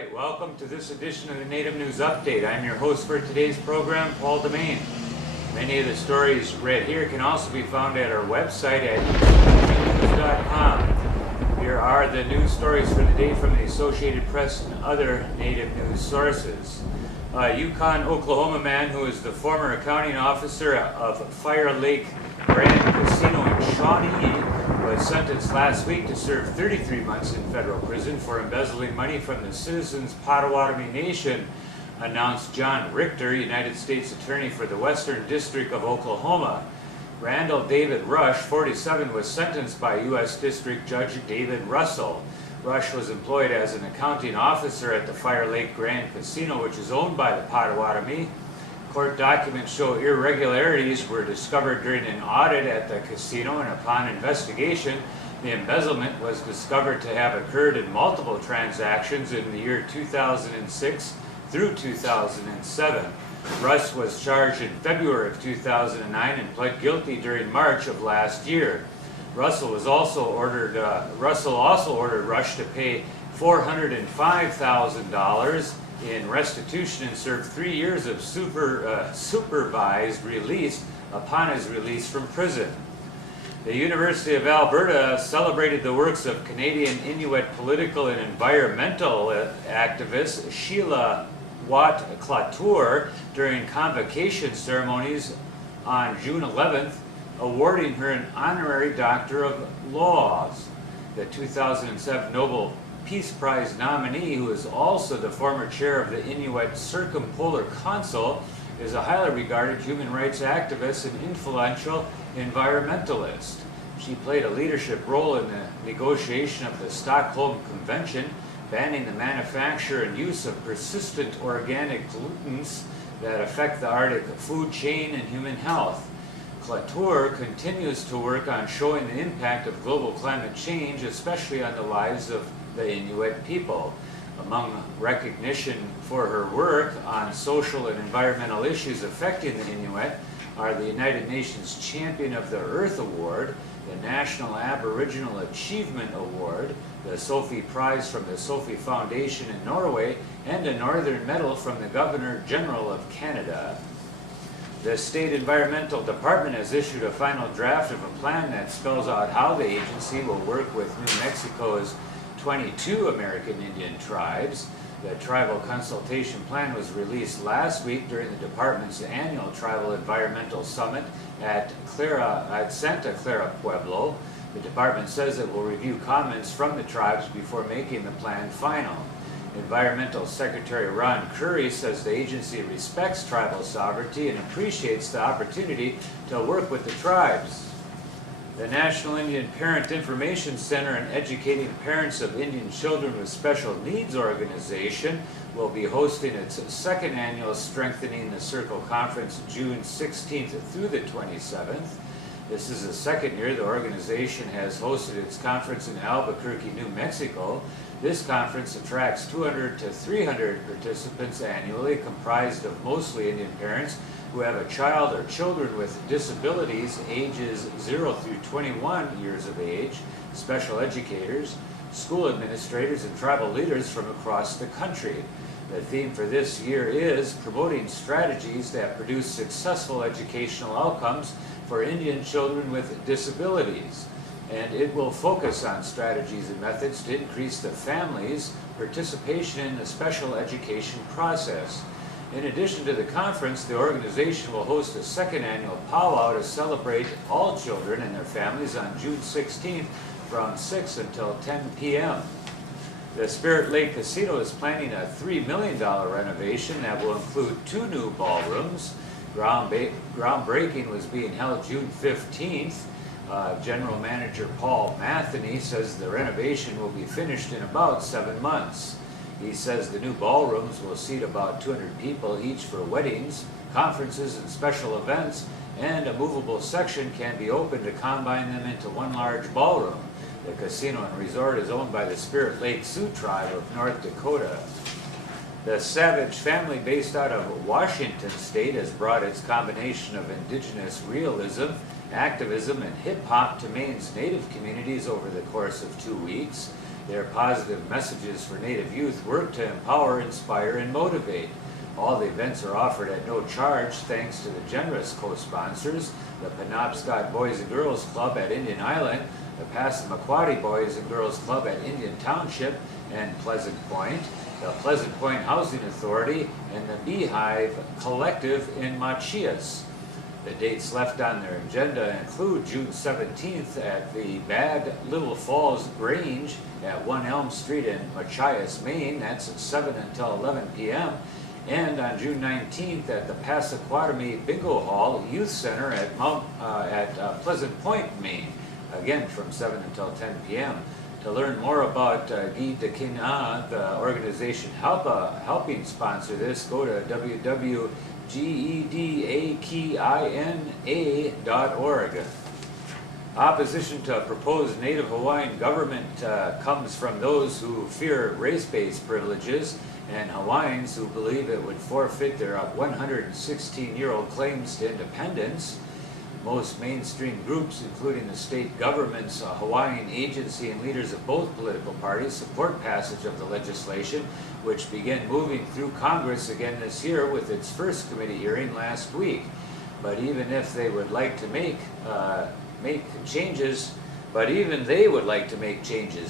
right, welcome to this edition of the Native News Update. I'm your host for today's program, Paul Demain. Many of the stories read here can also be found at our website at nativenews.com. Here are the news stories for the day from the Associated Press and other Native news sources. A Yukon, Oklahoma man who is the former accounting officer of Fire Lake Grand Casino in Shawnee was sentenced last week to serve 33 months in federal prison for embezzling money from the Citizens Potawatomi Nation, announced John Richter, United States Attorney for the Western District of Oklahoma. Randall David Rush, 47, was sentenced by U.S. District Judge David Russell. Rush was employed as an accounting officer at the Fire Lake Grand Casino, which is owned by the Potawatomi. Court documents show irregularities were discovered during an audit at the casino, and upon investigation, the embezzlement was discovered to have occurred in multiple transactions in the year 2006 through 2007. Russ was charged in February of 2009 and pled guilty during March of last year. Russell also ordered Rush to pay $405,000 in restitution and served 3 years of supervised release upon his release from prison. The University of Alberta celebrated the works of Canadian Inuit political and environmental activist Sheila Watt-Cloutier during convocation ceremonies on June 11th, awarding her an honorary Doctor of Laws. The 2007 Nobel Peace Prize nominee, who is also the former chair of the Inuit Circumpolar Council, is a highly regarded human rights activist and influential environmentalist. She played a leadership role in the negotiation of the Stockholm Convention, banning the manufacture and use of persistent organic pollutants that affect the Arctic food chain and human health. Cloutier continues to work on showing the impact of global climate change, especially on the lives of the Inuit people. Among recognition for her work on social and environmental issues affecting the Inuit are the United Nations Champion of the Earth Award, the National Aboriginal Achievement Award, the Sophie Prize from the Sophie Foundation in Norway, and a Northern Medal from the Governor General of Canada. The State Environmental Department has issued a final draft of a plan that spells out how the agency will work with New Mexico's 22 American Indian tribes. The tribal consultation plan was released last week during the department's annual Tribal Environmental Summit at Santa Clara Pueblo. The department says it will review comments from the tribes before making the plan final. Environmental Secretary Ron Curry says the agency respects tribal sovereignty and appreciates the opportunity to work with the tribes. The National Indian Parent Information Center and Educating Parents of Indian Children with Special Needs organization will be hosting its second annual Strengthening the Circle Conference June 16th through the 27th. This is the second year the organization has hosted its conference in Albuquerque, New Mexico. This conference attracts 200 to 300 participants annually, comprised of mostly Indian parents who have a child or children with disabilities ages 0 through 21 years of age, special educators, school administrators, and tribal leaders from across the country. The theme for this year is promoting strategies that produce successful educational outcomes for Indian children with disabilities. And it will focus on strategies and methods to increase the family's participation in the special education process. In addition to the conference, the organization will host a second annual powwow to celebrate all children and their families on June 16th from 6 until 10 p.m. The Spirit Lake Casino is planning a $3 million renovation that will include 2 new ballrooms. Groundbreaking was being held June 15th. General Manager Paul Matheny says the renovation will be finished in about 7 months. He says the new ballrooms will seat about 200 people each for weddings, conferences, and special events, and a movable section can be opened to combine them into one large ballroom. The casino and resort is owned by the Spirit Lake Sioux Tribe of North Dakota. The Savage family, based out of Washington State, has brought its combination of indigenous realism, activism, and hip-hop to Maine's Native communities over the course of 2 weeks. Their positive messages for Native youth work to empower, inspire, and motivate. All the events are offered at no charge thanks to the generous co-sponsors, the Penobscot Boys and Girls Club at Indian Island, the Passamaquoddy Boys and Girls Club at Indian Township and Pleasant Point, the Pleasant Point Housing Authority, and the Beehive Collective in Machias. The dates left on their agenda include June 17th at the Bad Little Falls Grange at 1 Elm Street in Machias, Maine. That's at 7 until 11 p.m. And on June 19th at the Passaquodemy Bingo Hall Youth Center at Pleasant Point, Maine. Again from 7 until 10 p.m. To learn more about Guy de Quina, the organization helping sponsor this, go to www.gedakina.org. Opposition to a proposed Native Hawaiian government comes from those who fear race-based privileges and Hawaiians who believe it would forfeit their 116-year-old claims to independence. Most mainstream groups, including the state government's Hawaiian agency and leaders of both political parties, support passage of the legislation, which began moving through Congress again this year with its first committee hearing last week. But even if they would like to make changes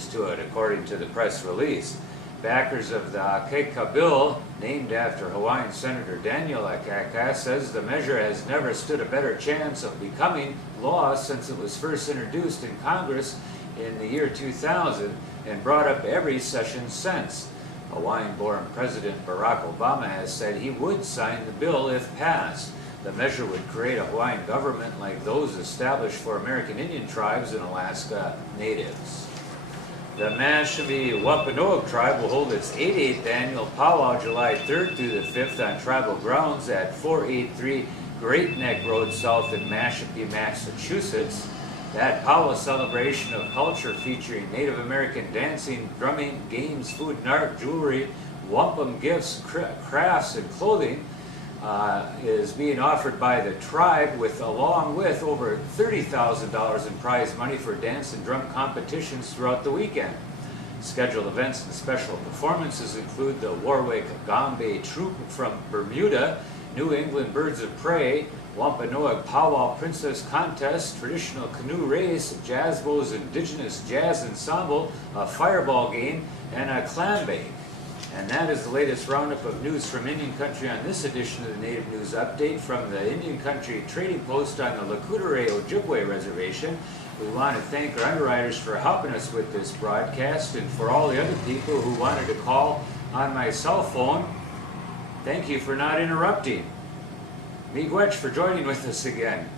to it, according to the press release. Backers of the Akeka bill, named after Hawaiian Senator Daniel Akeka, says the measure has never stood a better chance of becoming law since it was first introduced in Congress in the year 2000 and brought up every session since. Hawaiian-born President Barack Obama has said he would sign the bill if passed. The measure would create a Hawaiian government like those established for American Indian tribes and Alaska Natives. The Mashpee Wampanoag tribe will hold its 88th annual powwow July 3rd through the 5th on tribal grounds at 483 Great Neck Road south in Mashpee, Massachusetts. That powwow celebration of culture featuring Native American dancing, drumming, games, food and art, jewelry, wampum gifts, crafts, and clothing is being offered by the tribe along with over $30,000 in prize money for dance and drum competitions throughout the weekend. Scheduled events and special performances include the Warwick Gombe Troupe from Bermuda, New England Birds of Prey, Wampanoag Powwow Princess Contest, traditional canoe race, Jazzbo's Indigenous Jazz Ensemble, a fireball game, and a clam bake. And that is the latest roundup of news from Indian Country on this edition of the Native News Update from the Indian Country Trading Post on the Watt-Cloutier Ojibwe Reservation. We want to thank our underwriters for helping us with this broadcast, and for all the other people who wanted to call on my cell phone, thank you for not interrupting. Miigwech for joining with us again.